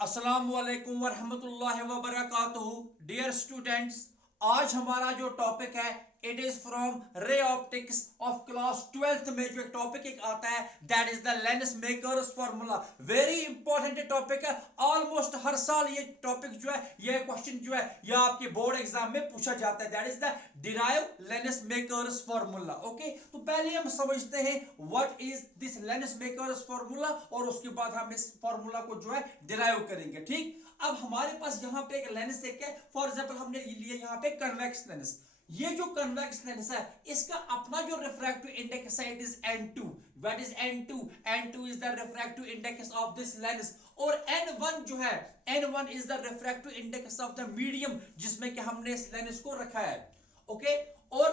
अस्सलाम वालेकुम वरहमतुल्लाहि वबरकातुहू। डियर स्टूडेंट्स, आज हमारा जो टॉपिक है it is from ray optics of class 12th में जो टॉपिक एक आता है that is the lens makers formula. Very important topic है। ऑलमोस्ट हर साल ये टॉपिक जो है ये क्वेश्चन जो है ये आपके बोर्ड एग्जाम में पूछा जाता है। That is the derive lens makers formula. Okay, तो पहले हम समझते हैं what is this lens makers formula और उसके बाद हम इस फार्मूला को जो है डिराइव करेंगे। ठीक, अब हमारे पास यहाँ पे एक लेंस है, फॉर एग्जाम्पल हमने लिए यहाँ पे कन्वेक्स लेंस। ये जो कन्वेक्स लेंस है इसका अपना जो रिफ्रैक्टिव इंडेक्स है it is n2। What is n2? n2 is the refractive index of this lens. और n1 जो है n1 is the refractive index of the medium जिसमें कि हमने इस लेंस को रखा है। ओके, और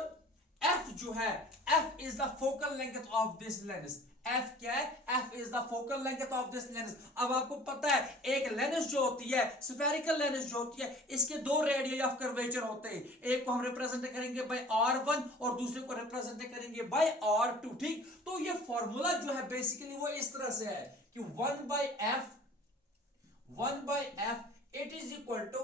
f जो है f is the focal length of this lens. f क्या है? f is the focal length of this lens. अब आपको पता है एक लेंस जो होती है स्फेरिकल लेंस जो होती है इसके दो रेडियस ऑफ कर्वेचर होते हैं। एक को हम रिप्रेजेंट करेंगे बाय r1 और दूसरे को रिप्रेजेंट करेंगे बाय r2। ठीक, तो ये फॉर्मूला जो है बेसिकली वो इस तरह से है कि 1/f it is equal to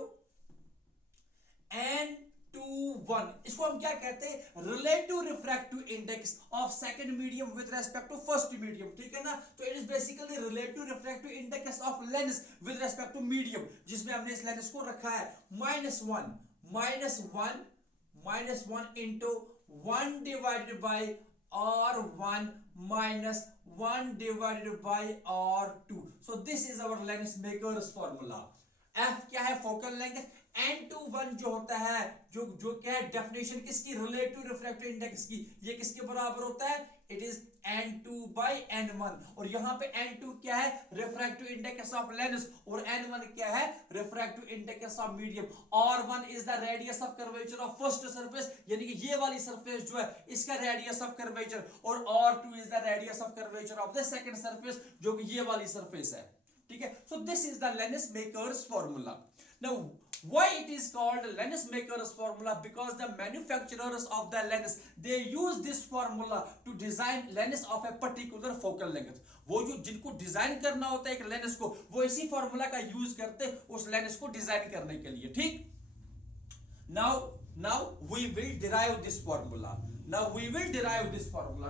n21। इसको हम क्या कहते हैं? Relative refractive index of second medium with respect to first medium. ठीक है ना, तो it is basically relative refractive index of lens with respect to medium जिसमें हमने इस लेंस को रखा है -1 into 1 divided by r1 minus 1 divided by r2। So this is our lens makers formula. f क्या है? Focal length. n21 जो होता है जो जो क्या है? डेफिनेशन किसकी? रिलेटिव रिफ्रैक्टिव इंडेक्स की। ये किसके बराबर होता है? It is n2 by n1। और यहां पे n2 क्या है? रिफ्रैक्टिव इंडेक्स ऑफ लेंस और n1 क्या है? Refractive index of medium. r1 is the radius of curvature of first surface, यानी कि ये वाली सरफेस जो है इसका रेडियस ऑफ कर्वेचर, और r2 is the radius of curvature of the second surface जो कि ये वाली सरफेस है। ठीक है, सो this is the lens makers formula. Now why it is called lens makers formula? Because the manufacturers of the lens they use this formula to design lens of a particular focal length। वो जो जिनको design करना होता है एक lens को वो इसी फॉर्मूला का यूज करते हैं उस लेंस को डिजाइन करने के लिए। ठीक, now we will derive this formula।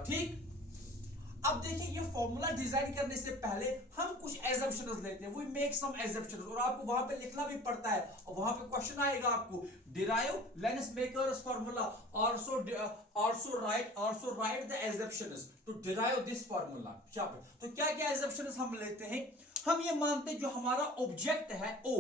ठीक, अब देखिए ये फॉर्मूला डिजाइन करने से पहले हम कुछ एजम्पशंस लेते हैं। वी मेक सम एजम्पशंस, और आपको वहां पे लिखना भी पड़ता है और वहां पे क्वेश्चन आएगा आपको derive lens makers formula also write the assumptions to derive this formula. तो क्या क्या एजम्पशंस हम लेते हैं? हम ये मानते हैं जो हमारा ऑब्जेक्ट है O,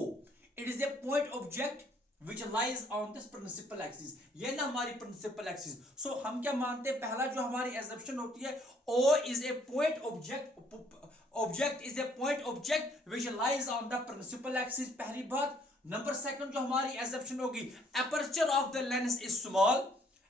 it is A point object which lies on this principal axis। ये ना हमारी principal axis। So हम क्या मानते हैं? पहला जो हमारी assumption होती है O is a point object is a point object which lies on the principal axis। पहली बात। नंबर सेकंड जो हमारी assumption होगी aperture of the lens is small।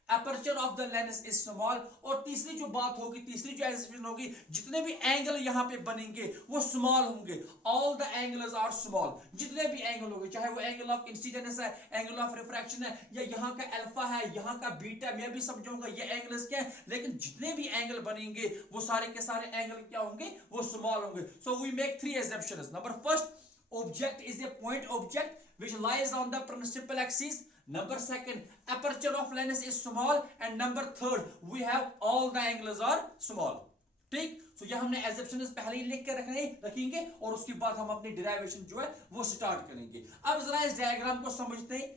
Aperture of the lens is small. और तीसरी जो बात होगी, तीसरी जो एजम्पशन होगी, जितने भी एंगल यहां पे बनेंगे वो स्मॉल होंगे। All the angles are small. जितने भी एंगल होंगे, चाहे वो एंगल ऑफ इंसिडेंस है, एंगल ऑफ रिफ्रैक्शन है, या यहाँ का अल्फा है, यहाँ का बीटा, मैं भी समझाऊंगा ये एंगल्स क्या है, लेकिन जितने भी एंगल बनेंगे वो सारे के सारे एंगल क्या होंगे? वो स्मॉल होंगे। So we make three assumptions. Number first, object is a point object which lies on the principal axis। Number second, aperture of lens is small, and number third, we have all the angles are small। ठीक, सो यह हमने assumptions पहले ही लिख के रखेंगे और उसके बाद हम अपनी डिराइवेशन जो है वो स्टार्ट करेंगे। अब जरा इस डायग्राम को समझते हैं।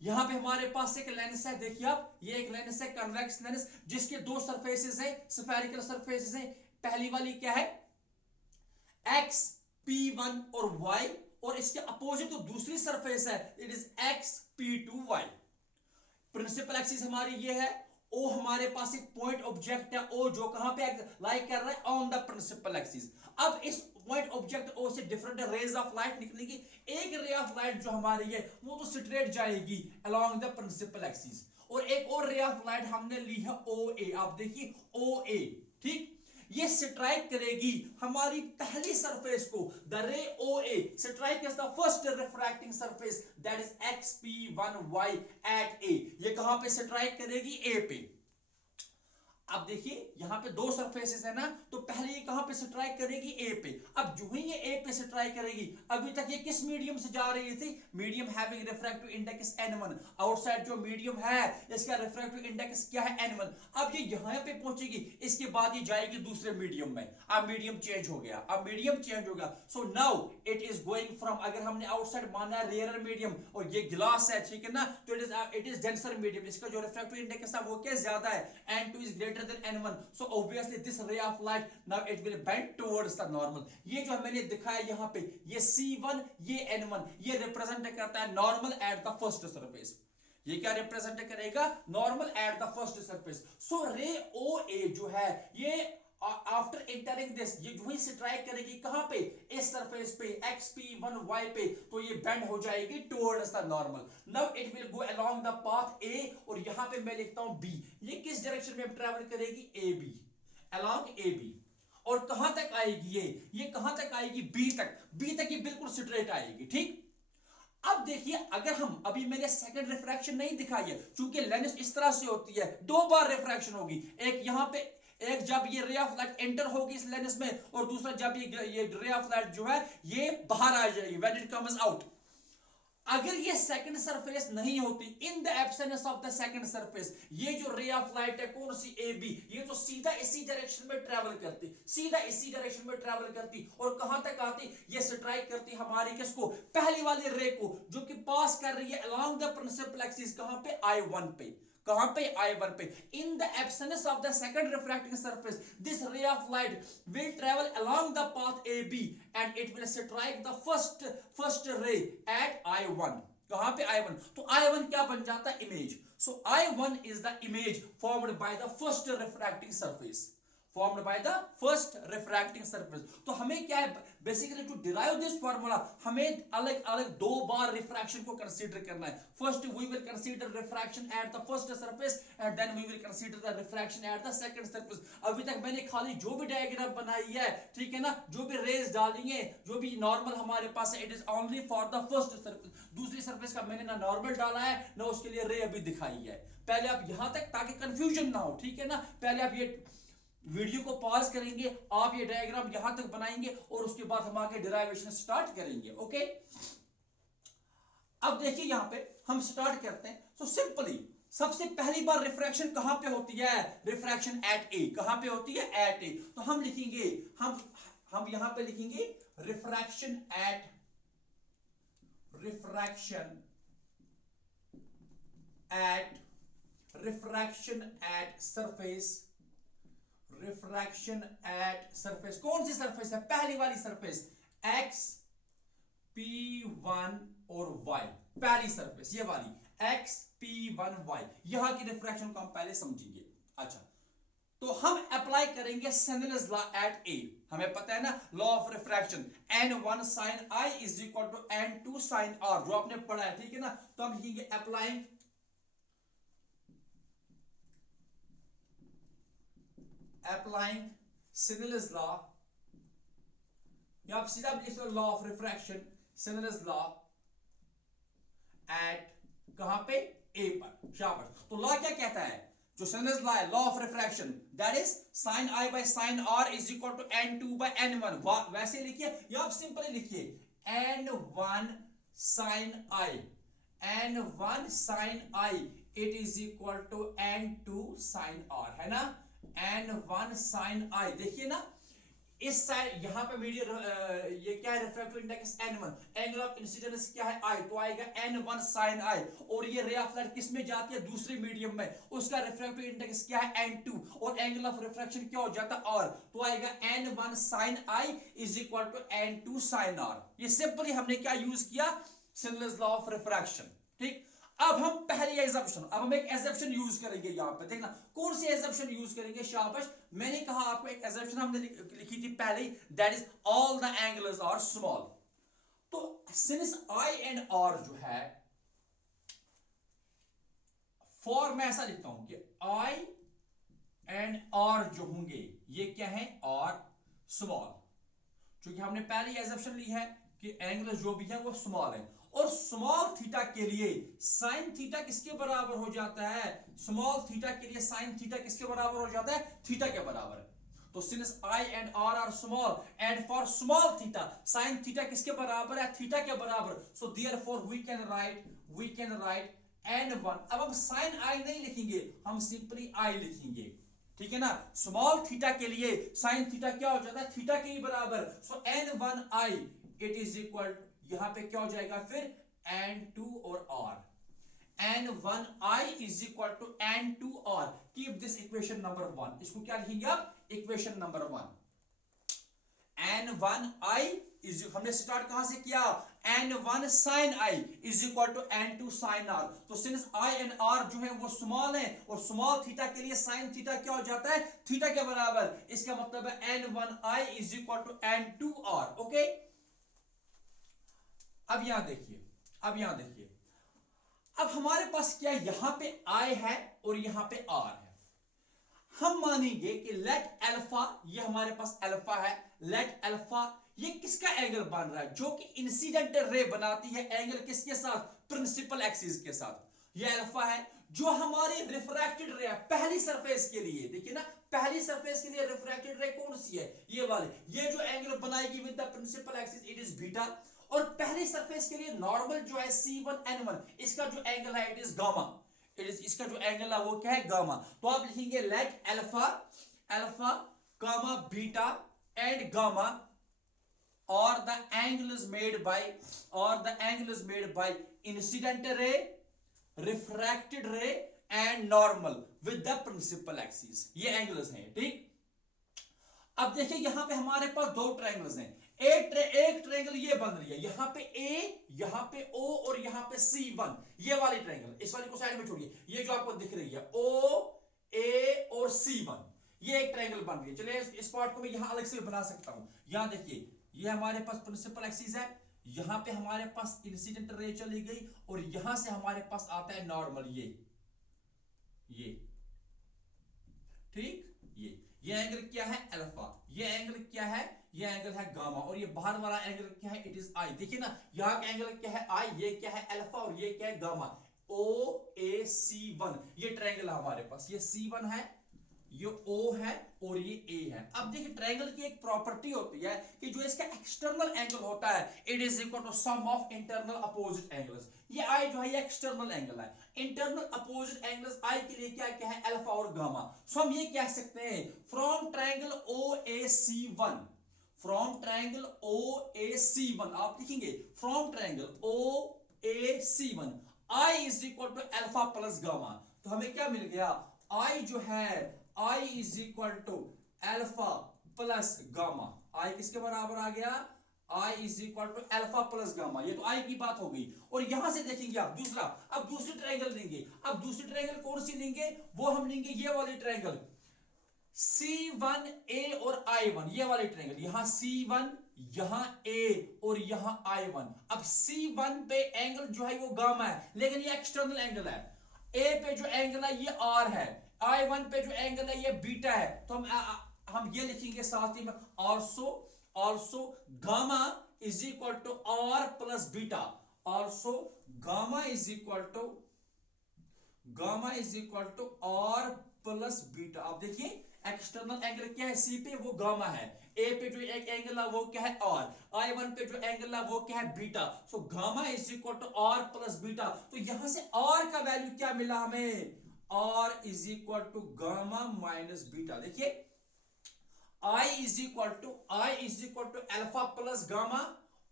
यहां पे हमारे पास एक लेंस है, देखिए आप, ये एक लेंस है कन्वेक्स लेंस जिसके दो सरफेसेस हैं, स्फेरिकल सरफेसेस हैं। पहली वाली क्या है? x p1 और y, और इसके अपोजिट जो दूसरी सरफेस है it is x p2y। Principal axis हमारी ये है। ओ हमारे पास एक पॉइंट ऑब्जेक्ट है O जो कहां पे लाइक कर रहा है? On the principal axis. अब इस पॉइंट ऑब्जेक्ट O से डिफरेंट रेज ऑफ लाइट निकलेगी। एक रे ऑफ लाइट जो हमारी है वो तो स्ट्रेट जाएगी अलोंग द प्रिंसिपल एक्सिस, और एक और रे ऑफ लाइट हमने ली है OA। आप देखिए OA। ठीक, ये स्ट्राइक करेगी हमारी पहली सरफेस को, the ray OA strike is the first refracting surface that is xp1y at A। ये कहां पे स्ट्राइक करेगी? A पे। अब देखिए यहां पे दो सरफेसेस है ना, तो पहले ये कहां पे स्ट्राइक करेगी, ए पे। अब जो ही ये ए पे स्ट्राइक करेगी, अभी तक ये किस मीडियम से जा रही थी, medium having refractive index n1, outside जो मीडियम है इसका रिफ्रैक्टिव इंडेक्स क्या है, n1। अब ये यहां पे पहुंचेगी, इसके बाद ये जाएगी दूसरे मीडियम में। अब मीडियम चेंज हो गया, अब मीडियम चेंज हो गया। So now it is going from, अगर हमने आउटसाइड माना है रेयर मीडियम और ये ग्लास है, ठीक है ना, तो इट इज डेंसर मीडियम, इसका जो रिफ्रैक्टिव इंडेक्स है वो क्या ज्यादा है, n2 is greater than n1, so obviously this ray of light now it will bend towards the normal। ये जो मैंने दिखाया यहाँ पे, ये c1 ये n1, ये रिप्रेजेंट करता है normal at the first surface. ये क्या रिप्रेजेंट करेगा, normal at the first surface. So ray OA जो है ये आफ्टर एंटरिंग दिस, ये जो ही स्ट्राइक करेगी कहां पे, इस सरफेस पे xp1y पे, तो ये बेंड हो जाएगी towards the normal. Now it will go along the path a, और यहां पे मैं लिखता हूं b। ये किस डायरेक्शन में ट्रैवल करेगी, ab, अलोंग ab। और कहां तक आएगी ये कहां तक आएगी, b तक ये बिल्कुल स्ट्रेट आएगी, ठीक। अब देखिए अगर हम, अभी मैंने सेकंड रिफ्रैक्शन नहीं दिखाई है, क्योंकि लेंस इस तरह से होती है, दो बार रिफ्रैक्शन होगी, एक यहां पे, एक जब ये रे ऑफ लाइट एंटर होगी इस लेंस में, और दूसरा जब ये रे ऑफ लाइट जो है ये बाहर आ जाएगी, व्हेन इट कम्स आउट। अगर ये सेकंड सरफेस नहीं होती, in the absence of the second surface, ये जो रे ऑफ लाइट है कौन सी, AB, ये तो सीधा इसी डायरेक्शन में ट्रैवल करती, सीधा इसी डायरेक्शन में ट्रैवल करती, और कहां तक आती, ये स्ट्राइक करती हमारी किसको, पहली वाली रे को, जो कि पास कर रही है अलोंग द प्रिंसिपल एक्सिस, कहां पे, I1 पे, कहां पे, I1 पे। In the absence of the second refracting surface, this रे of light will travel along the path AB and it will strike the first ray at I1। कहां पे, I1, तो I1 क्या बन जाता है, image. so I1 is the image formed by the first refracting surface, formed by the first refracting surface। तो हमें क्या है, basically to derive this formula, हमें अलग अलग दो बार रिफ्रैक्शन को कंसीडर करना है। First we will consider refraction at the first surface and then we will consider the refraction at the second surface. अभी तक मैंने खाली जो भी डायग्राम बनाई है, ठीक है ना, जो भी रेज डाली है, जो भी नॉर्मल हमारे पास है, it is only for the first surface. दूसरी सरफेस का मैंने ना नॉर्मल डाला है ना उसके लिए रे अभी दिखाई है। पहले आप यहां तक, ताकि कंफ्यूजन ना हो, ठीक है ना, पहले आप ये वीडियो को पॉज करेंगे, आप ये डायग्राम यहां तक बनाएंगे और उसके बाद हम आगे डेरिवेशन स्टार्ट करेंगे, ओके। अब देखिए यहां पे हम स्टार्ट करते हैं। सो सिंपली सबसे पहली बार रिफ्रैक्शन कहां पे होती है, रिफ्रैक्शन एट ए, कहां पे होती है, एट ए। तो हम लिखेंगे, हम यहां पे लिखेंगे refraction at surface, refraction at surface, कौन सी सरफेस है, पहली वाली सरफेस, x p1 और y, पहली सरफेस ये वाली x p1 y, यहां की रिफ्रैक्शन को हम पहले समझेंगे। अच्छा, तो हम अप्लाई करेंगे Snell's लॉ एट a। हमें पता है ना law of refraction, n1 sin I is equal to n2 sin R, जो आपने पढ़ा है, ठीक है ना। तो हम लिखेंगे अप्लाइंग Snell's law, या आप सीधा लिख लो law of refraction, Snell's law at कहां पे, ए पर, शाबाश। तो लॉ क्या कहता है, जो Snell's law है, law of refraction, that is sin I by sin R is equal to n2 by n1। वैसे लिखिए या आप सिंपली लिखिए n1 sin I, n1 sin I it is equal to n2 sin R, है ना, n1 sin I। देखिए ना इस साइड यहां पे मीडियम, ये क्या है, refractive index n1, angle of incidence क्या है, I, तो आएगा n1 sin I। और ये रे ऑफ लाइट किस में जाती है, दूसरे मीडियम में, उसका रिफ्रैक्टिव इंडेक्स क्या है, n2, और एंगल ऑफ रिफ्रैक्शन क्या हो जाता है, R, तो आएगा n1 sin I is equal to n2 sin R। ये सिंपली हमने क्या यूज किया, Snell's लॉ ऑफ रिफ्रैक्शन, ठीक। अब हम पहली एजम्पशन, अब हम एक एजम्पशन यूज करेंगे, यहां पे देखना कौन सी एजम्पशन यूज करेंगे, शाबाश। मैंने कहा आपको एक एजम्पशन हमने लिखी थी पहले, that is all the angles are small. तो सिंस I एंड R जो है, फॉर मैं ऐसा लिखता हूं कि I एंड R जो होंगे ये क्या है, R स्मॉल, क्योंकि हमने पहली एजम्पशन ली है कि एंगल जो भी है वो स्मॉल है, और स्मॉल थीटा के लिए साइन थीटा किसके बराबर हो जाता है, स्मॉल थीटा के लिए साइन थीटा किसके बराबर हो जाता है, थीटा के बराबर है। तो since I and R are small and for small theta sin theta किसके बराबर है, थीटा के बराबर, so therefore we can write n1। अब हम sin I नहीं लिखेंगे, हम सिंपली I लिखेंगे, ठीक है ना। स्मॉल थीटा के लिए साइन थीटा क्या हो जाता है, थीटा के ही बराबर, सो n1I इट इज इक्वल, यहां पे क्या हो जाएगा फिर n2 और R, n1I is equal to n2R। keep this equation number 1, इसको क्या लिखेंगे आप, इक्वेशन नंबर 1। n1I is, हमने स्टार्ट कहां से किया, n1 sin I is equal to n2 sin R। तो सिंस I and R जो है वो स्मॉल है, और स्मॉल थीटा के लिए साइन थीटा क्या हो जाता है, थीटा के बराबर, इसका मतलब है n1I is equal to n2R। Okay, अब यहां देखिए, अब हमारे पास क्या, यहां पे I है और यहां पे R है। हम मानेंगे कि लेट अल्फा, ये हमारे पास अल्फा है, लेट अल्फा ये किसका एंगल बन रहा है, जो कि इंसिडेंट रे बनाती है एंगल किसके साथ, प्रिंसिपल एक्सिस के साथ। ये अल्फा है जो हमारी रिफ्रैक्टेड रे है पहली सरफेस के लिए, देखिए ना, पहली सरफेस के लिए रिफ्रैक्टेड रे कौन सी है, ये वाली, ये जो एंगल बनाएगी with the principal axis it is beta. और पहली सरफेस के लिए नॉर्मल जो है C1N1, इसका जो एंगल है इट इज गामा, इसका जो एंगल है वो क्या है, गामा। तो आप लिखेंगे let alpha gamma beta and gamma और the angle is made by incident ray, refracted ray and normal with the principal axis, ये एंगल्स हैं, ठीक। अब देखिए यहां पे हमारे पास दो ट्रायंगल्स हैं, एक ट्रायंगल ये बन रही है, यहां पे A, यहां पे O और यहां पे C1, ये वाली ट्रायंगल, इस वाली को साइड में छोड़िए, ये जो आपको दिख रही है O, A और C1, ये एक ट्रायंगल बन रही है। चलिए इस पार्ट को मैं यहां अलग से बना सकता हूं। यहां देखिए, ये हमारे पास प्रिंसिपल एक्सिस है, यहां पे हमारे पास इंसिडेंट रे चली गई, और यहां से हमारे पास आता है नॉर्मल, ये ठीक, ये एंगल क्या है, अल्फा, ये एंगल क्या है, ये एंगल है गामा, और ये बाहर वाला एंगल क्या है, इट इज आई। देखिए ना, यहाँ का एंगल क्या है, आई, ये क्या है अल्फा, और ये क्या है गामा, OAC1, ये ट्रायंगल है हमारे पास, ये C1 है, ये O है और ये A है। अब देखिए ट्रायंगल की एक प्रॉपर्टी होती है कि जो इसका एक्सटर्नल एंगल होता है it is equal to sum of internal opposite angles. ये I जो है ये एक्सटर्नल एंगल है, इंटरनल अपोजिट एंगल्स I के लिए क्या क्या है, अल्फा और गामा। सो हम ये कह सकते हैं from triangle OAC1, from triangle OAC1 आप लिखेंगे from triangle OAC1 I is equal to alpha plus gamma. तो हमें क्या मिल गया, I जो है I is equal to alpha plus gamma, I किसके बराबर आ गया, I is equal to alpha plus gamma, ये तो I की बात हो गई। और यहां से देखेंगे आप दूसरा, अब दूसरी ट्रायंगल लेंगे, अब दूसरी ट्रायंगल कौन सी लेंगे, वो हम लेंगे ये वाली ट्रायंगल C1A और I1, ये वाली ट्रायंगल, यहां C1, यहां A और यहां I1। अब C1 पे एंगल जो है वो गामा है, लेकिन ये एक्सटर्नल एंगल है, A पे जो एंगल है ये R है, I1 पे जो एंगल है ये बीटा है। तो हम ये लिखेंगे साथ ही में also gamma is equal to R plus beta, also gamma is equal to R plus beta. अब देखिए एक्सटर्नल एंगल क्या है, C पे वो गामा है, A पे जो एक एंगल है वो क्या है R, I1 पे जो एंगल है वो क्या है beta. So gamma is equal to R plus beta. तो यहां से R का वैल्यू क्या मिला हमें, R is equal to gamma minus beta. देखिए I is equal to alpha plus gamma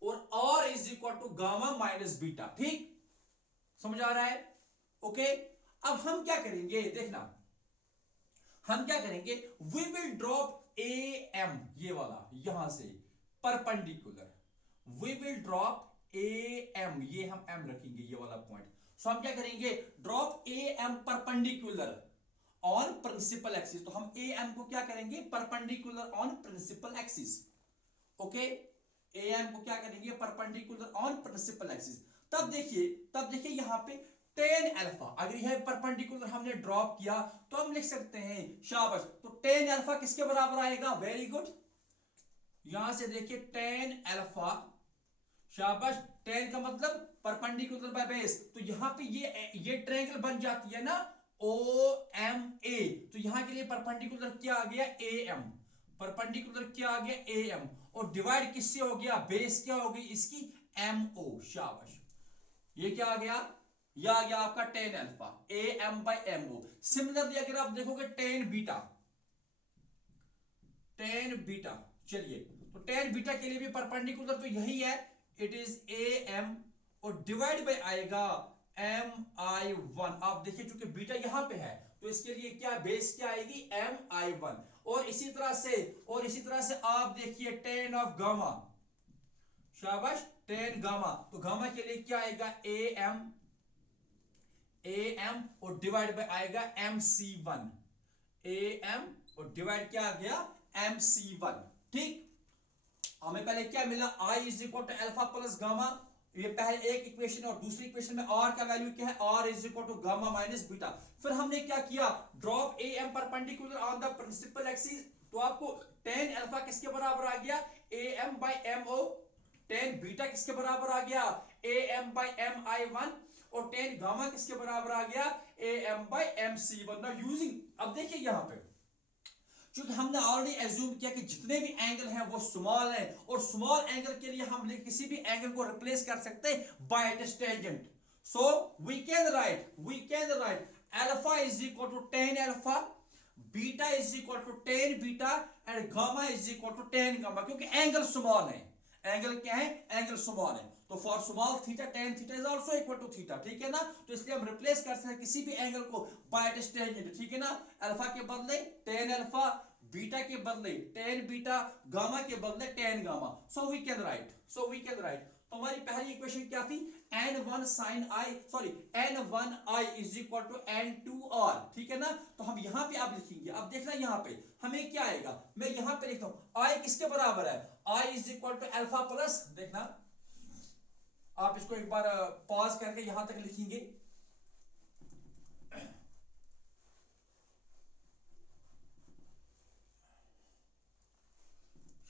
और R is equal to gamma minus beta, ठीक, समझ आ रहा है, ओके। अब हम क्या करेंगे, देखना हम क्या करेंगे, वी विल ड्रॉप AM, ये वाला यहां से perpendicular, we will drop AM, ये हम M रखेंगे, ये वाला पॉइंट। सो हम क्या करेंगे, drop AM perpendicular on principal axis. तो हम AM को क्या करेंगे, perpendicular on principal axis, okay. AM को क्या करेंगे, परपेंडिकुलर ऑन प्रिंसिपल एक्सिस। तब देखिए यहां पे tan अल्फा, अगर यह परपेंडिकुलर हमने ड्रॉप किया तो हम लिख सकते हैं, शाबाश। तो tan अल्फा किसके बराबर आएगा, वेरी गुड। यहां से देखिए tan अल्फा शाबाश। टेन का मतलब परपेंडिकुलर बाय बेस, तो यहां पे ये ट्रायंगल बन जाती है ना ओ एम ए, तो यहां के लिए परपेंडिकुलर क्या आ गया ए एम, परपेंडिकुलर क्या आ गया ए एम, और डिवाइड किससे हो गया, बेस क्या हो गई इसकी एम ओ। शाबाश, ये क्या आ गया, ये आ गया आपका tan alpha A M by M O. Similarly अगर आप देखोगे टेन बीटा, टेन बीटा, चलिए तो टेन बीटा के लिए भी परपेंडिकुलर तो यही है, इट इज ए एम, और डिवाइड बाय आएगा एम आई वन। आप देखिए चूंकि बीटा यहां पे है तो इसके लिए क्या बेस क्या आएगी एम आई वन। और इसी तरह से आप देखिए टेन ऑफ गामा, शाबाश, टेन गामा, तो गामा के लिए क्या आएगा ए एम और डिवाइड बाय आएगा M C one, A M और डिवाइड क्या आ गया एम सी वन। ठीक, हमें पहले क्या मिला I is equal to alpha plus gamma, ये पहले एक इक्वेशन और दूसरी इक्वेशन में R का वैल्यू क्या है, R is equal to gamma minus beta. फिर हमने क्या किया, drop A M perpendicular on the principal axis, तो आपको टेन अल्फा किसके बराबर आ गया A M by M O, tan beta किसके बराबर आ गया A M by M I one, और टेन गामा किसके बराबर आ गया A M by M C one. Now using, अब देखिए यहां पे क्योंकि हमने ऑलरेडी एज्यूम किया कि जितने भी एंगल हैं वो स्मॉल हैं, और स्मॉल एंगल के लिए हम किसी भी एंगल को रिप्लेस कर सकते हैं by its tangent. So we can write alpha is equal to tan alpha, beta is equal to tan beta, and gamma is equal to tan gamma, क्योंकि एंगल स्मॉल है, एंगल क्या है angle small है, तो for small theta tan theta is also equal to theta. ठीक है ना, तो इसलिए हम रिप्लेस कर सकते हैं किसी भी एंगल को बाय इट्स टेंजेंट। ठीक है ना, अल्फा के बदले टेन अल्फा, बीटा के बदले टेन बीटा, गामा के बदले tan gamma. So we can write तो हमारी पहली इक्वेशन क्या थी n1 sin i, sorry n1i is equal to n2r। ठीक है ना, तो हम यहां पे आप लिखेंगे, अब देखना यहां पे हमें क्या आएगा, मैं यहां पे लिखता हूं i किसके बराबर है, i is equal to alpha plus, देखना आप इसको एक बार पॉज करके यहां तक लिखेंगे,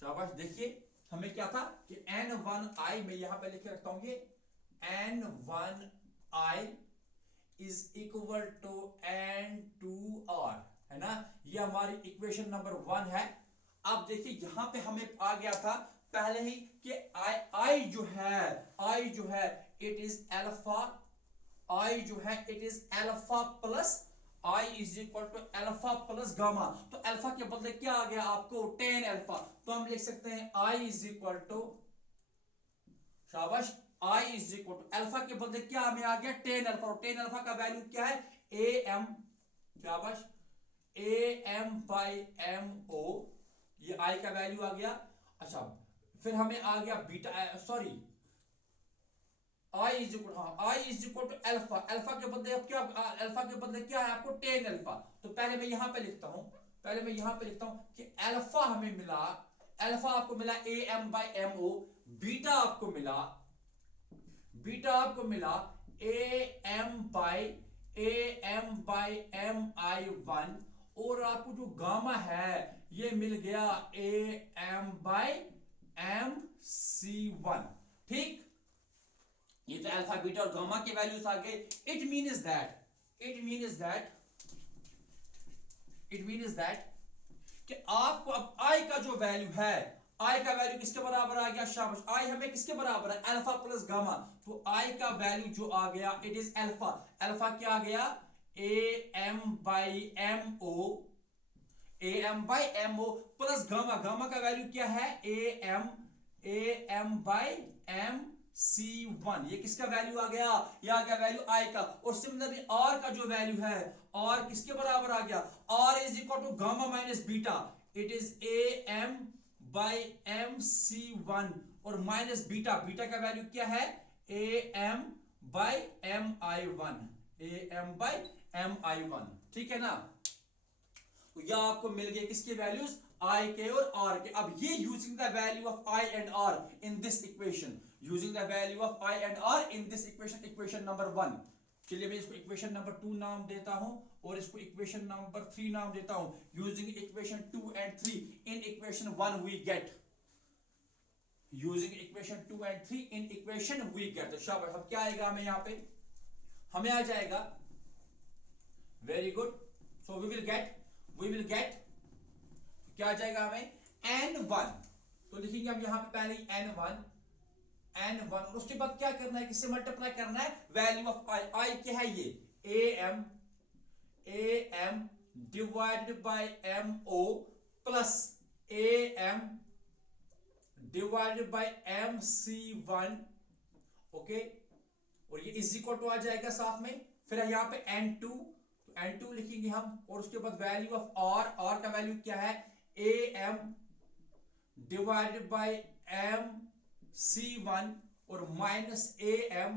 शाबाश। देखिए हमें क्या था कि n1i, मैं यहां पे लिखे रखता हूं ये n1i is equal to n2r, है ना, ये हमारी इक्वेशन नंबर 1 है। अब देखिए यहां पे हमें आ गया था पहले ही कि I जो है इट इज अल्फा, I जो है it is alpha plus, I is equal to alpha plus gamma, तो अल्फा के बदले क्या आ गया आपको टेन अल्फा, तो हम लिख सकते हैं I इज इक्वल टू, शाबाश, I is equal to alpha के बदले क्या हमें आ गया टेन अल्फा, और टेन अल्फा का वैल्यू क्या है ए एम, शाबाश, A M by M O, ये I का वैल्यू आ गया। अच्छा, फिर हमें आ गया beta, sorry I is equal, हाँ I is equal to alpha, alpha के बदले अब क्या, अल्फा के बदले क्या है आपको टेन अल्फा, तो पहले मैं यहां पे लिखता हूं कि अल्फा हमें मिला, अल्फा आपको मिला A M by M O, beta आपको मिला A M by M I one, और आपको जो गामा है ये मिल गया A M by M C one. ठीक, ये तो अल्फा बीटा और गामा के वैल्यूज आ गए। इट मीन्स दैट कि आपको अब I का जो वैल्यू है, I का वैल्यू किसके बराबर आ गया, शाबाश, I हमें किसके बराबर है अल्फा प्लस गामा, तो I का वैल्यू जो आ गया इट इज अल्फा, अल्फा क्या आ गया A M by M O plus gamma, gamma का वैल्यू क्या है A M by M C one, ये किसका वैल्यू आ गया, ये आ गया वैल्यू I का। और सिमिलरली R का जो वैल्यू है, R किसके बराबर आ गया, R is equal to gamma minus beta, it is A M by M C one, और माइनस बीटा, बीटा का वैल्यू क्या है A M by M I one, ठीक है ना। तो यह आपको मिल गए किसके वैल्यूज I के और R के। अब ये using the value of I and R in this equation, equation number 1। चलिए मैं इसको इक्वेशन नंबर 2 नाम देता हूं और इसको इक्वेशन नंबर 3 नाम देता हूं। Using equation 2 and 3 in equation 1 we get using equation 2 and 3 in equation we get, तो शाबाश, अब क्या आएगा हमें यहाँ पे, हमें आ जाएगा, very good, so we will get क्या आ जाएगा हमें, n1, तो लिखेंगे हम यहाँ पे पहले n1 और उसके बाद क्या करना है, किससे मल्टीप्लाई करना है, वैल्यू ऑफ i क्या है ये, am divided by mo plus am divided by mc1, okay, और ये इज इक्वल टू आ जाएगा साथ में, फिर यहाँ पे n2, तो n2 लिखेंगे हम, और उसके बाद वैल्यू ऑफ r का वैल्यू क्या है, am डिवाइडेड बाय mc1 और minus am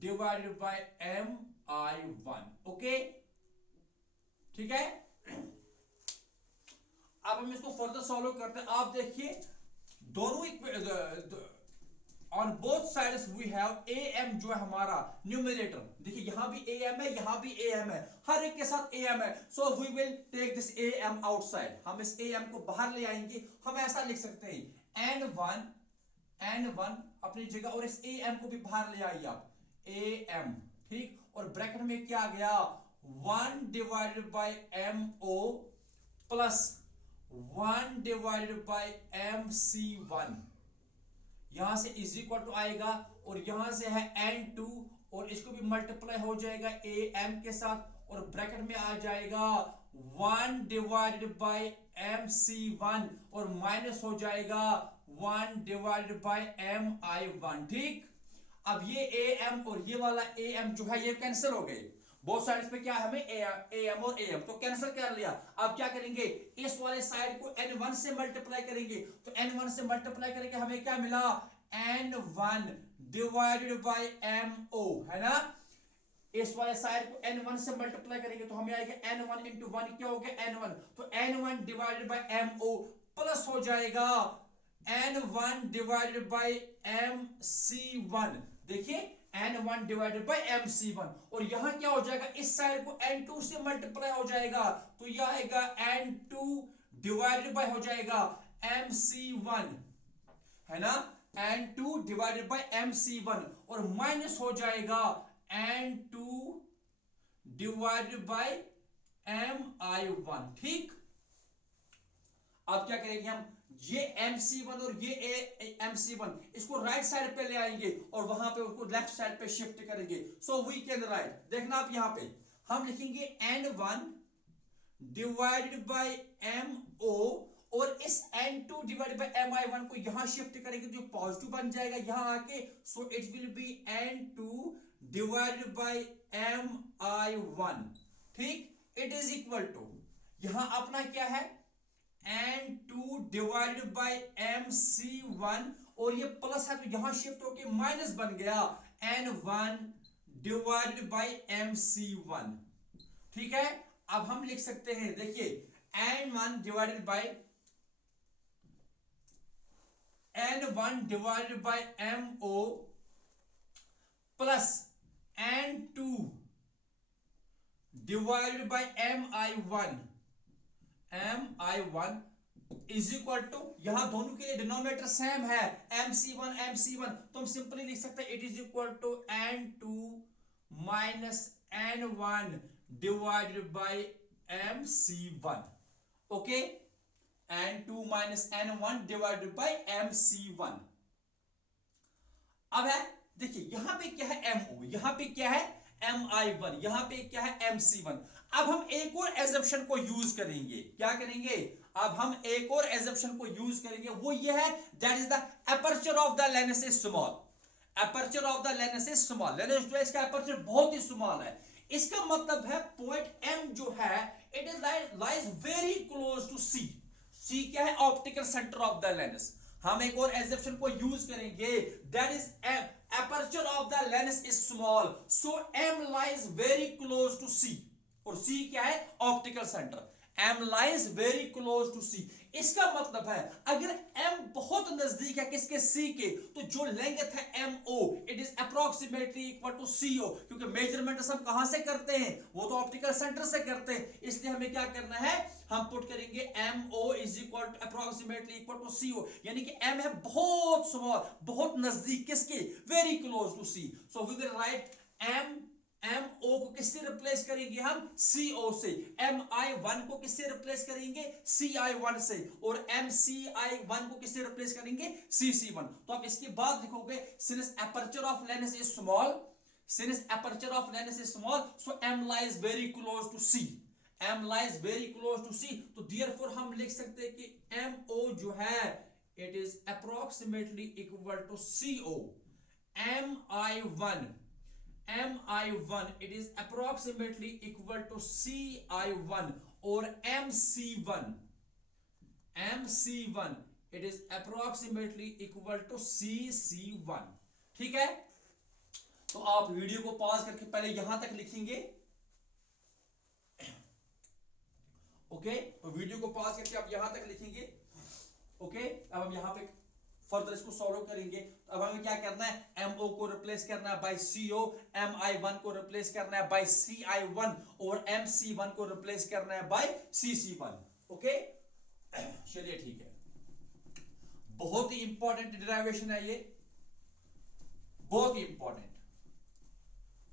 divided by mi1, okay, ठीक है। अब हम इसको फर्दर सॉल्व करते हैं, आप देखिए दोनों on both sides we have am जो है हमारा न्यूमरेटर, देखिए यहां भी am है, यहां भी am है, हर एक के साथ am है, so we will take this am outside, हम इस am को बाहर ले आएंगे, हम ऐसा लिख सकते हैं n1 अपनी जगह, और इस am को भी बाहर ले आइए आप, am, ठीक, और ब्रैकेट में क्या आ गया, 1 divided by mo plus 1 divided by mc1, यहां से इज इक्वल टू आएगा, और यहां से है n2 और इसको भी मल्टीप्लाई हो जाएगा am के साथ, और ब्रैकेट में आ जाएगा 1 डिवाइडेड बाय mc1 और माइनस हो जाएगा 1 डिवाइडेड बाय mi1, ठीक। अब ये am और ये वाला am जो है ये कैंसिल हो गए, बोथ साइड्स पे क्या है, हमें am और am तो कैंसिल कर लिया, अब क्या करेंगे, इस वाले साइड को n1 से मल्टीप्लाई करेंगे, तो n1 से मल्टीप्लाई करेंगे, हमें क्या मिला, n1 डिवाइडेड बाय mo, है ना, इस वाले साइड को n1 से मल्टीप्लाई करेंगे तो हमें आएगा n1 into 1 क्या हो गया n1, तो n1 divided by mo plus हो जाएगा n1 डिवाइडेड बाय mc1, देखिए n1 डिवाइडेड बाय mc1, और यहां क्या हो जाएगा, इस साइड को n2 से मल्टीप्लाई हो जाएगा, तो यह आएगा n2 डिवाइडेड बाय हो जाएगा mc1, है ना, n2 डिवाइडेड बाय mc1 और माइनस हो जाएगा n2 डिवाइडेड बाय mi1, ठीक। अब क्या करेंगे हम, ये mc1 और ये mc1 इसको राइट साइड पे ले आएंगे और वहां पे उसको लेफ्ट साइड पे शिफ्ट करेंगे, सो वी कैन राइट, देखना आप यहां पे हम लिखेंगे n1 डिवाइडेड बाय mo और इस n2 डिवाइडेड बाय mi1 को यहां शिफ्ट करेंगे तो पॉजिटिव बन जाएगा यहां आके, सो it will be n2 divided by mi1, ठीक, इट इज इक्वल टू, यहां अपना क्या है n2 डिवाइडेड बाय mc1 और ये प्लस है तो यहां शिफ्ट होके माइनस बन गया n1 डिवाइडेड बाय mc1, ठीक है। अब हम लिख सकते हैं, देखिए n1 divided by mo plus n2 divided by mi1 is equal to, यहां दोनों के लिए डिनोमिनेटर सेम है mc1 तो हम सिंपली लिख सकते हैं it is equal to n2 minus n1 divided by mc1, okay, n2 minus n1 divided by mc1। अब है, देखिए यहां पे क्या है mo, यहां पे क्या है mi1, यहां पे क्या है mc1। अब हम एक और एजम्पशन को यूज करेंगे, क्या करेंगे, अब हम एक और एजम्पशन को यूज करेंगे, वो ये है, that is the aperture of the lens is small, aperture of the lens is small, lens जो है इसका एपर्चर बहुत ही स्मॉल है, इसका मतलब है पॉइंट m जो है it is lies very close to c क्या है, optical centre of the lens. हम एक और एजम्पशन को यूज करेंगे, that is aperture of the lens is small, so m lies very close to c, और c क्या है, optical centre, m lies very close to c, इसका मतलब है अगर m बहुत नजदीक है किसके, सी के, तो जो लेंथ है MO it is approximately equal to CO, क्योंकि मेजरमेंट हम कहां से करते हैं, वो तो ऑप्टिकल सेंटर से करते हैं, इसलिए हमें क्या करना है, हम पुट करेंगे MO is equal to approximately equal to CO, यानी कि M है बहुत स्मॉल, बहुत नजदीक किसके, very close to C, so we will write MO को किससे रिप्लेस करेंगे हम, CO से, MI1 को किससे रिप्लेस करेंगे, CI1 से, और MCI1 को किससे रिप्लेस करेंगे, CC1। तो आप इसके बाद लिखोगे since aperture of lens is small, since aperture of lens is small, so M lies very close to C, M lies very close to C, तो therefore हम लिख सकते हैं कि MO जो है it is approximately equal to CO, MI1 it is approximately equal to CI1, और MC1 it is approximately equal to CC1। ठीक है, तो आप वीडियो को पॉज करके पहले यहां तक लिखेंगे, ओके, तो वीडियो को पॉज करके आप यहां तक लिखेंगे, ओके। अब हम यहां पे फर्दर इसको सॉल्व करेंगे। तो अब हमें क्या करना है, MO को रिप्लेस करना है बाय CO, MI1 को रिप्लेस करना है बाय CI1, और MC1 को रिप्लेस करना है बाय CC1, ओके। चलिए ठीक है, बहुत ही इंपॉर्टेंट डेरिवेशन है ये, बहुत ही important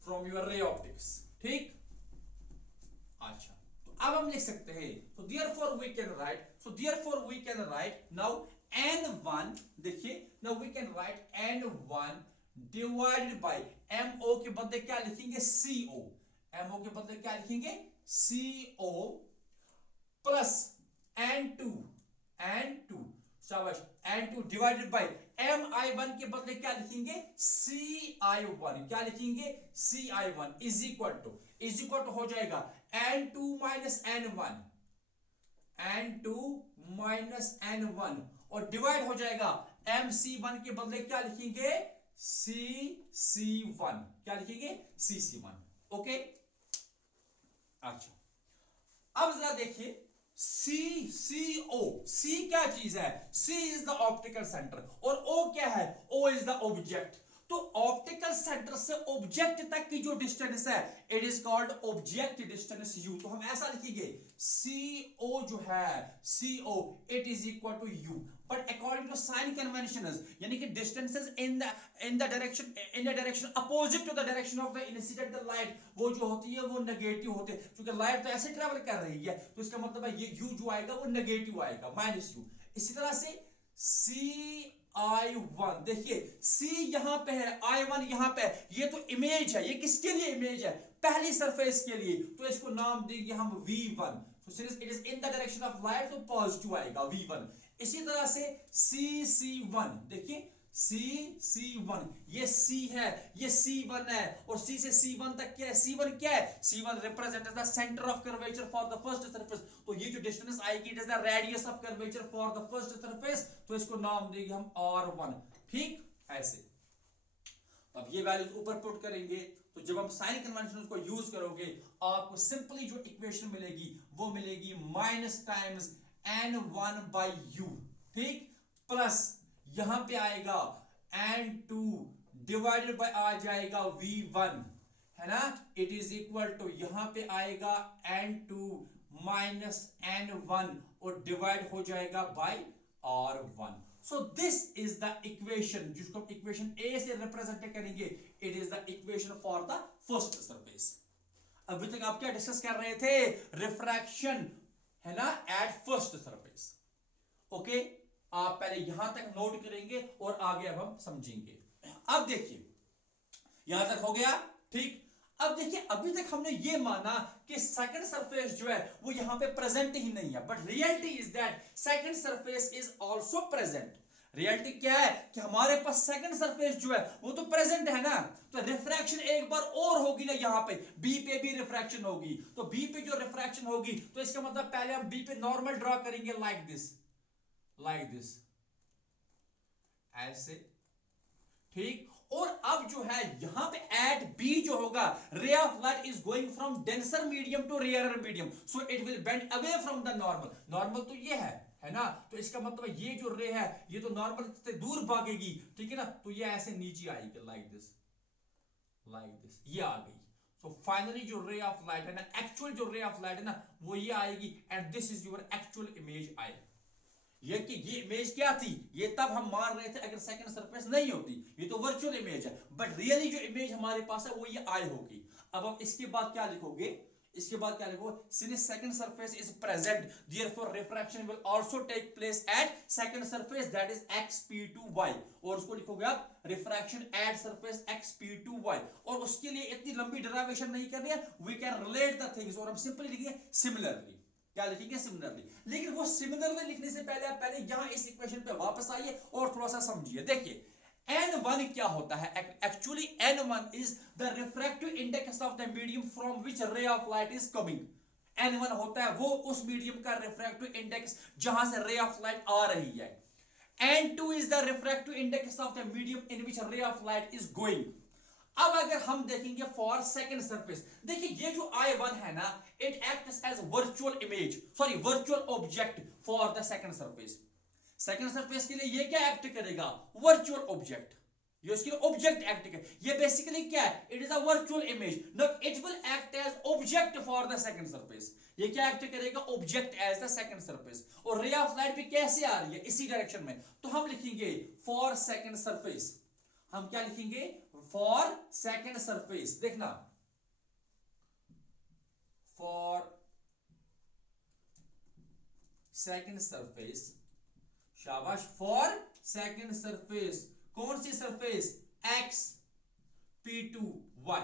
from your ray optics, ठीक। अच्छा, तो अब हम लिख सकते हैं, so therefore we can write now N1, देखिए now we can write N1 divided by MO के बदले क्या लिखेंगे, CO, MO के बदले क्या लिखेंगे, CO प्लस N2 शाबाश, N2 डिवाइडेड बाय MI1 के बदले क्या लिखेंगे, CI1, क्या लिखेंगे, CI1 इज इक्वल टू हो जाएगा N2 माइनस N1, और डिवाइड हो जाएगा MC1 के बदले क्या लिखेंगे, CC1, क्या लिखेंगे, CC1, ओके। अच्छा, अब जरा देखिए CO, C क्या चीज है, C is the optical centre, और O क्या है, O इज द ऑब्जेक्ट। तो ऑप्टिकल सेंटर से ऑब्जेक्ट तक की जो डिस्टेंस है it is called object distance U। तो हम ऐसा लिखेंगे CO जो है, CO it is equal to U, but according to sign conventions, यानी कि distances in the direction opposite to the direction of the incident light, वो जो होती है वो नेगेटिव होते हैं, क्योंकि लाइट तो ऐसे ट्रैवल कर रही है, तो इसका मतलब है ये U जो आएगा वो नेगेटिव आएगा, -U। इसी तरह से CI1, देखिए C यहां पे है, I1 यहां पे है, ये तो इमेज है, ये किसके लिए इमेज है, पहली सरफेस के लिए, तो इसको नाम देंगे हम V1। So since it is in the direction of light, तो पॉजिटिव आएगा V1। इसी तरह से CC1, देखिए CC1, ये C है, ये C1 है, और C से C1 तक क्या है, C1 क्या है, C1 represents the center of curvature for the first surface, तो ये जो डिस्टेंस आएगी it is the radius of curvature for the first surface, तो इसको नाम देंगे हम R1, ठीक, ऐसे। अब ये वैल्यूज ऊपर पुट करेंगे, तो जब हम साइन कन्वेंशन को यूज करोगे आपको सिंपली जो इक्वेशन मिलेगी वो मिलेगी minus times N1 by U, ठीक, प्लस यहां पे आएगा N2 डिवाइडेड बाय आ जाएगा V1, है ना, इट इज इक्वल टू यहां पे आएगा N2 माइनस N1 और डिवाइड हो जाएगा by R1। So this is the equation जिसको हम इक्वेशन A से रिप्रेजेंट करेंगे, it is the equation for the first surface. अभी तक आप क्या डिस्कस कर रहे थे, रिफ्रैक्शन, है ना, एट फर्स्ट सरफेस, ओके। आप पहले यहां तक नोट करेंगे और आगे अब हम समझेंगे। अब देखिए यहां तक हो गया, ठीक। अब देखिए अभी तक हमने ये माना कि सेकंड सरफेस जो है वो यहां पे प्रेजेंट ही नहीं है, but reality is that second surface is also present. Reality क्या है कि हमारे पास सेकंड सरफेस जो है वो तो प्रेजेंट है ना, तो रिफ्रैक्शन एक बार और होगी ना, यहां पे बी पे भी रिफ्रैक्शन होगी, तो बी पे जो रिफ्रैक्शन होगी तो इसका मतलब पहले हम बी पे नॉर्मल ड्रॉ करेंगे लाइक दिस ऐसे, ठीक। और अब जो है यहां पे एट बी जो होगा, ray of light is going from denser medium to rarer medium, so it will bend away from the normal. Normal तो ये है, है ना। तो इसका मतलब ये जो रे है ये तो नॉर्मल से दूर भागेगी, ठीक है ना, तो ये ऐसे नीचे आएगी लाइक दिस, ये आ गई। सो फाइनली जो रे ऑफ लाइट है ना, एक्चुअल जो रे ऑफ लाइट है ना वो ये आएगी, and this is your actual image I. ये कि ये इमेज क्या थी, ये तब हम मान रहे थे अगर सेकंड सरफेस नहीं होती, ये तो वर्चुअल इमेज है, बट रियली जो इमेज हमारे पास है वो ये आई होगी। अब हम इसके बाद क्या लिखोगे, इसके बाद क्या लिखोगे, since second surface is present therefore refraction will also take place at second surface that is xp2y, और उसको लिखोगे आप refraction at surface xp2y, और उसके लिए इतनी लंबी डेरिवेशन नहीं करनी है, we can relate the things, और हम सिंपली लिखेंगे similarly, क्या लिखेंगे सिमिलरली। लेकिन वो सिमिलरली लिखने से पहले आप पहले यहां इस इक्वेशन पे वापस आइए और थोड़ा सा समझिए। देखिए n1 क्या होता है, actually n1 is the refractive index of the medium from which रे of light is coming. n1 होता है वो उस मीडियम का रिफ्रैक्टिव इंडेक्स जहां से रे ऑफ लाइट आ रही है। n2 is the refractive index of the medium in विच रे ऑफ लाइट इज गोइंग। अब अगर हम देखेंगे फॉर सेकंड सरफेस, देखिए ये जो I1 है ना, it acts as virtual image, sorry virtual object for the second surface. Second surface के लिए ये क्या एक्ट करेगा, वर्चुअल ऑब्जेक्ट, ये उसके लिए ऑब्जेक्ट एक्ट करेगा। ये बेसिकली क्या है, it is a virtual image, not it will act as object for the second surface. ये क्या एक्ट करेगा, object as the second surface. और रे ऑफ लाइट भी कैसे आ रही है, इसी डायरेक्शन में, तो हम लिखेंगे फॉर सेकंड सरफेस, हम क्या लिखेंगे फॉर सेकंड सरफेस, देखना फॉर सेकंड सरफेस, शाबाश, फॉर सेकंड सरफेस, कौन सी सरफेस, एक्स p2y।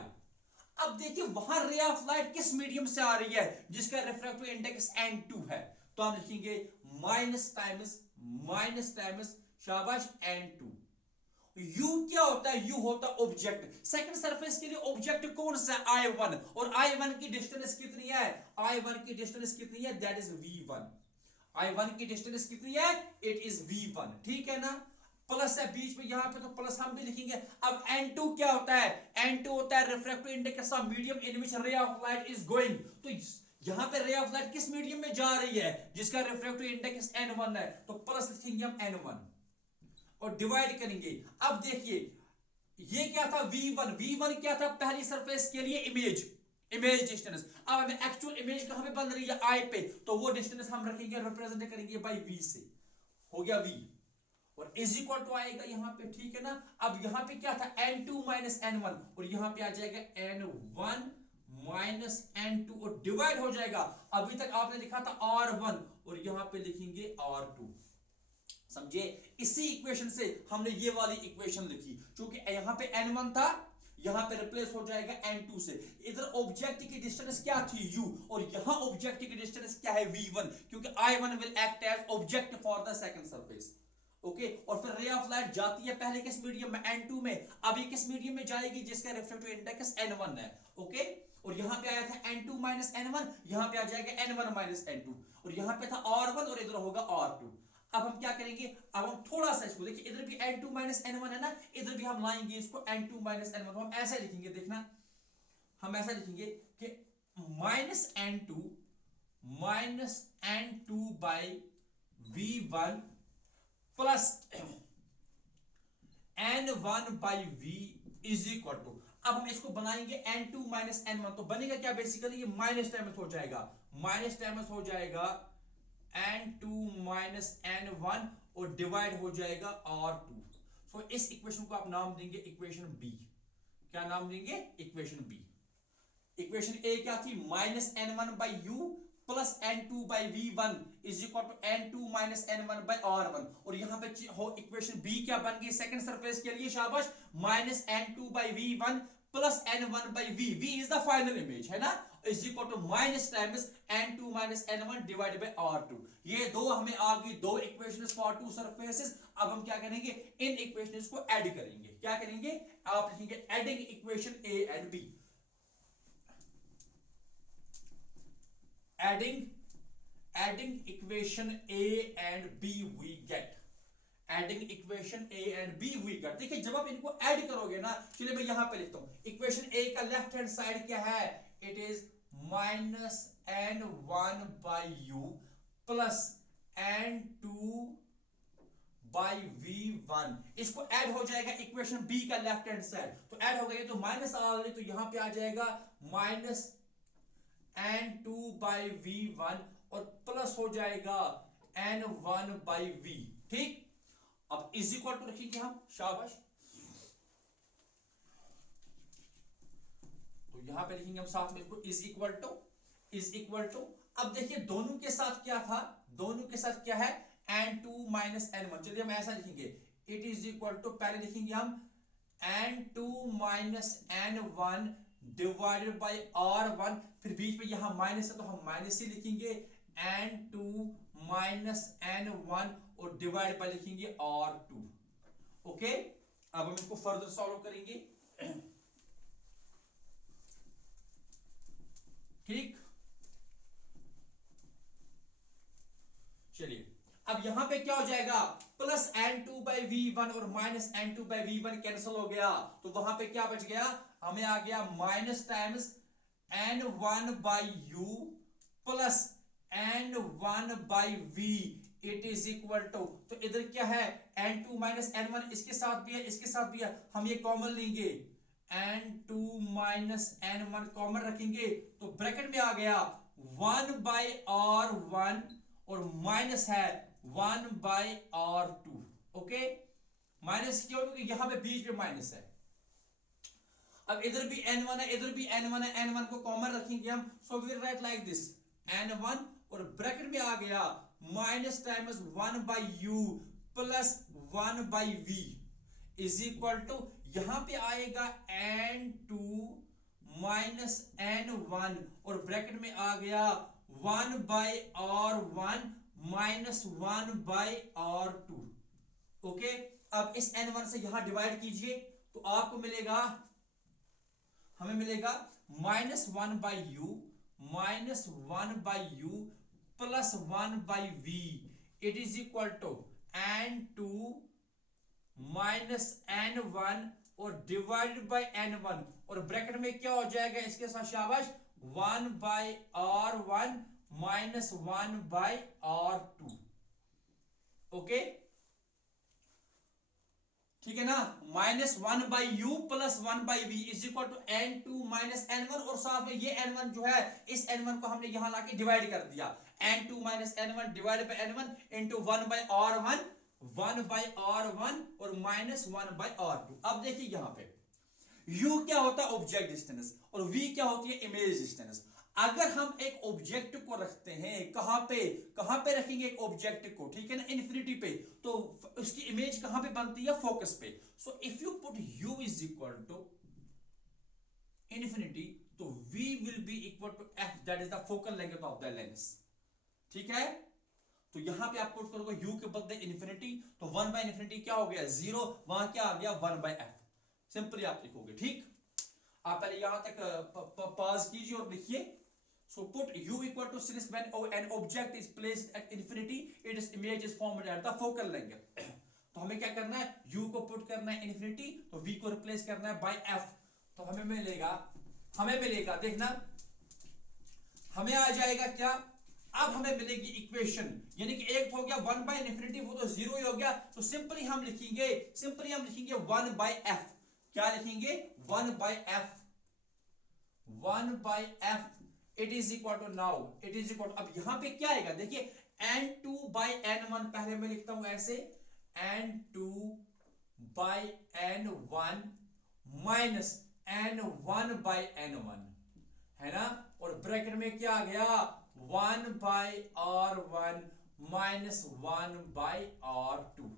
अब देखिए वहां रे ऑफ लाइट किस मीडियम से आ रही है जिसका रिफ्रैक्टिव इंडेक्स n2 है, तो हम लिखेंगे माइनस टाइम्स शाबाश n2। U क्या होता है, U होता है ऑब्जेक्ट। सेकंड सरफेस के लिए ऑब्जेक्ट कौन सा है, I1, और I1 की डिस्टेंस कितनी है, I1 की डिस्टेंस कितनी है, दैट इज V1। I1 की डिस्टेंस कितनी है, इट इज V1, ठीक है ना। प्लस है बीच में यहां पे, तो प्लस हम भी लिखेंगे। अब N2 क्या होता है, N2 होता है refractive index of medium in विच रे ऑफ लाइट इज गोइंग। तो यहां पे रे ऑफ लाइट किस मीडियम में जा रही है जिसका रिफ्रैक्टिव इंडेक्स N1 है, तो प्लस लिखेंगे हम N1 और डिवाइड करेंगे। अब देखिए ये क्या था, V1 क्या था, पहली सरफेस के लिए इमेज डिस्टेंस। अब हमें एक्चुअल इमेज कहां पे बन रही है, I पे, तो वो डिस्टेंस हम रखेंगे, रिप्रेजेंट करेंगे बाय V से, हो गया V, और इज इक्वल टू आएगा यहां पे, ठीक है ना। अब यहां पे क्या था, n2 माइनस n1, और यहां पे आ जाएगा n1 माइनस n2, और डिवाइड हो जाएगा। अभी तक आपने लिखा था r1 और यहां पे लिखेंगे r2, समझे। इसी इक्वेशन से हमने ये वाली इक्वेशन लिखी, क्योंकि यहां पे n1 था, यहां पे रिप्लेस हो जाएगा n2 से। इधर ऑब्जेक्ट की डिस्टेंस क्या थी u, और यहां ऑब्जेक्ट की डिस्टेंस क्या है v1, क्योंकि I1 will act as object for the second surface. Okay, और फिर रे ऑफ लाइट जाती है पहले किस मीडियम में, n2 में, अब ये किस मीडियम में जाएगी जिसका रिफ्रैक्टिव इंडेक्स n1 है। ओके, और यहां पे आया था n2 माइनस n1, यहां पे आ जाएगा n1 माइनस n2, और यहां पे था r1 और इधर होगा r2। अब हम क्या करेंगे, अब हम थोड़ा सा इसको देखिए, इधर भी n2 माइनस n1 है ना, इधर भी हम लाएंगे इसको n2 माइनस n1, तो हम ऐसा लिखेंगे, देखना हम ऐसा लिखेंगे कि minus n2 by v1 plus n1 by v is equal to, अब हम इसको बनाएंगे n2 माइनस n1, तो बनेगा क्या, बेसिकली ये माइनस टाइम्स हो जाएगा, माइनस टाइम्स हो जाएगा n2 माइनस n1 और डिवाइड हो जाएगा r2। सो इस इक्वेशन को आप नाम देंगे इक्वेशन बी, क्या नाम देंगे, इक्वेशन बी। इक्वेशन ए क्या थी, minus n1 by u plus n2 by v1 is equal to n2 minus n1 by r1, और यहां पे हो इक्वेशन बी क्या बन गई सेकंड सरफेस के लिए, शाबाश, minus n2 by v1 plus n1 by v is the final image, है ना, is equal to minus times n2 minus n1 divided by r2। ये दो हमें आ गई, दो इक्वेशंस फॉर टू सरफेसेस। अब हम क्या करेंगे, इन इक्वेशंस को ऐड करेंगे, क्या करेंगे, आप लिखेंगे adding equation a and b, adding equation a and b we get, adding equation a and b we get। देखिए जब आप इनको ऐड करोगे ना, चलिए मैं यहां पे लिखता हूं, इक्वेशन a का लेफ्ट हैंड साइड क्या है, it is minus n1 by u plus n2 by v1, इसको ऐड हो जाएगा इक्वेशन बी का लेफ्ट हैंड साइड, तो ऐड हो गई तो माइनस आ गई, तो यहां पे आ जाएगा माइनस n2 बाई v1 और प्लस हो जाएगा n1 बाई v। ठीक, अब इज इक्वल टू रखेंगे हम, शाबाश, तो यहां पे लिखेंगे हम साथ में इसको इज इक्वल टू, अब देखिए दोनों के साथ क्या था, दोनों के साथ क्या है, n2 माइनस n1, चलिए हम ऐसा लिखेंगे, इट इज इक्वल टू, पहले लिखेंगे हम n2 minus n1 divided by r1, फिर बीच में यहां माइनस है तो हम माइनस ही लिखेंगे, n2 माइनस n1 और डिवाइड बाई लिखेंगे r2। ओके, अब हम इसको फर्दर सॉल्व करेंगे। ठीक, चलिए अब यहां पे क्या हो जाएगा, प्लस n2 बाई v1 और minus n2 by v1 cancel हो गया, तो वहां पे क्या बच गया, हमें आ गया minus times n1 by u plus n1 by v, it is equal to, तो इधर क्या है, n2 माइनस n1, इसके साथ भी है इसके साथ भी है, हम ये कॉमन लेंगे, n2 माइनस n1 कॉमन रखेंगे, तो ब्रैकेट में आ गया 1 बाई r1 और माइनस है 1 बाई r2। ओके, माइनस क्यों, क्योंकि यहां पे बीच में माइनस है, अब इधर भी n1 है इधर भी n1 है, n1 को कॉमन रखेंगे हम, so we write like this n1 और ब्रैकेट में आ गया minus times 1 by u plus 1 by v is equal to, यहां पे आएगा n2 माइनस n1 और ब्रैकेट में आ गया 1 by r1 minus 1 by r2। Okay, अब इस n1 से यहां डिवाइड कीजिए तो आपको मिलेगा, हमें मिलेगा minus 1 by u minus 1 by u plus 1 by v, it is equal to n2 minus n1 और डिवाइडेड बाई n1 और ब्रैकेट में क्या हो जाएगा इसके साथ, शाबाश, 1 by r1 minus 1 by r2। Okay, ठीक है ना, minus 1 by u plus 1 by v is equal to n2 minus n1 और साथ में ये n1 जो है, इस n1 को हमने यहां लाके डिवाइड कर दिया, n2 minus n1 divide by n1 into 1 by r1 1 by r1 और माइनस 1 बाई r2। अब देखिए यहां पे u क्या होता है, ऑब्जेक्ट डिस्टेंस, और v क्या होती है, इमेज डिस्टेंस। अगर हम एक ऑब्जेक्ट को रखते हैं, कहां पे रखेंगे एक ऑब्जेक्ट को, ठीक है ना, इन्फिनिटी पे, तो उसकी इमेज कहां पे बनती है, फोकस पे। So if you put u is equal to infinity, तो v will be equal to f, that is the focal length of the lens. ठीक है, तो यहां पे आप पुट करोगे u के बदले इन्फिनिटी, तो 1 बाय इन्फिनिटी क्या हो गया, 0, वहां क्या आ गया, 1 बाय f, सिंपली आप लिखोगे। ठीक, आप पहले यहां तक पॉज कीजिए और लिखिए। So put u equal to, since when an object is placed at infinity, its image is formed at the focal length। तो हमें क्या करना है, u को पुट करना है इन्फिनिटी, तो v को रिप्लेस करना है बाय f, तो हमें मिलेगा देखना, हमें आ जाएगा क्या, अब हमें मिलेगी इक्वेशन, यानी कि एक हो गया 1 बाय इन्फिनिटी, वो तो 0 ही हो गया, तो सिंपली हम लिखेंगे 1 बाय f, क्या लिखेंगे, 1 by f, 1 by f, it is equal to, now it is equal to, अब यहां पे क्या आएगा, देखिए n2 बाई n1, पहले मैं लिखता हूं ऐसे, n2 by n1 minus n1 by n1, है ना, और ब्रैकेट में क्या आ गया, 1 by r1 minus 1 by r2।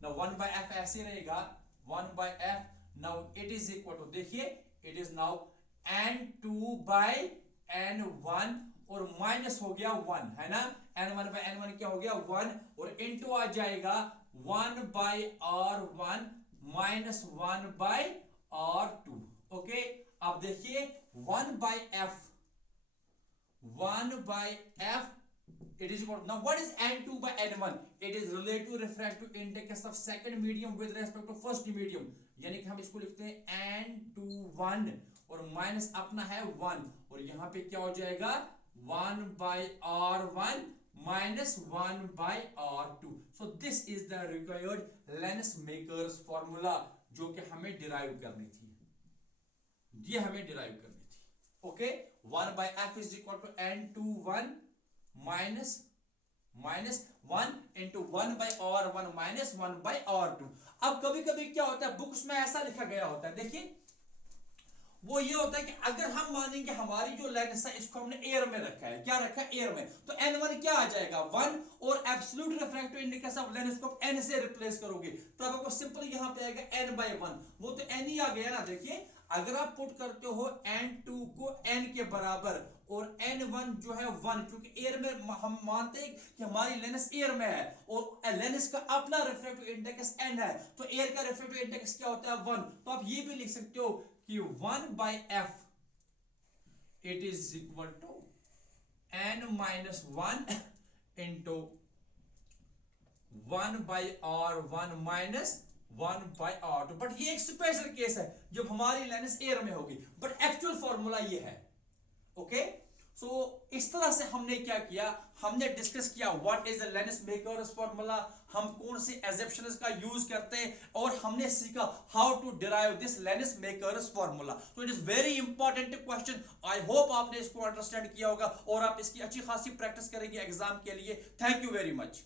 Now 1 by f ऐसे रहेगा, 1 by f, now it is equal to, देखिए it is now n2 by n1 और माइनस हो गया 1, है ना, n1 बाई n1 क्या हो गया, 1, और इनटू आ जाएगा 1 by r1 minus 1 by r2। Okay, अब देखिए 1 by f, 1 by f, it is equal, now what is n2 by n1, it is relative refractive index of second medium with respect to first medium, यानी कि हम इसको लिखते हैं n21 और minus अपना है 1, और यहां पे क्या हो जाएगा, 1 by r1 minus 1 by R2. So this is the required Lense-Makers formula जो कि हमें डिराइव करनी थी, ये हमें डिराइव करनी थी. Okay, 1 by f is equal to n21 minus 1 into 1 by R1 minus 1 by R2. अब कभी कभी क्या होता है, बुक्स में ऐसा लिखा गया होता है, देखिए वो ये होता है कि अगर हम मानेंगे हमारी जो लेंस है इसको हमने एयर में रखा है, क्या रखा है, एयर में, तो n1 क्या आ जाएगा 1 और absolute refractive index of lens को n से रिप्लेस करोगे तब आपको सिंपल यहां पे आएगा n by 1, वो तो n ही आ गया ना. देखिए अगर आप पुट करते हो n2 को n के बराबर और n1 जो है 1, क्योंकि एयर में हम मानते हैं कि हमारी लेंस एयर में है और लेंस का अपना रिफ्रैक्टिव इंडेक्स n है, तो एयर का रिफ्रैक्टिव इंडेक्स क्या होता है 1, तो आप ये भी लिख सकते हो कि 1 by f it is equal to n minus 1 into 1 by r1 minus 1 by r2. But ये एक स्पेशल केस है जब हमारी लेंस एयर में होगी, बट एक्चुअल फॉर्मूला ये है. ओके, सो इस तरह से हमने क्या किया, हमने डिस्कस किया what is the lens-makers formula, हम कौन से एजम्पशंस का यूज करते हैं, और हमने सीखा how to derive this lens maker's formula. तो it is very important question. I hope आपने इसको अंडरस्टैंड किया होगा और आप इसकी अच्छी खासी प्रैक्टिस करेंगे एग्जाम के लिए. Thank you very much.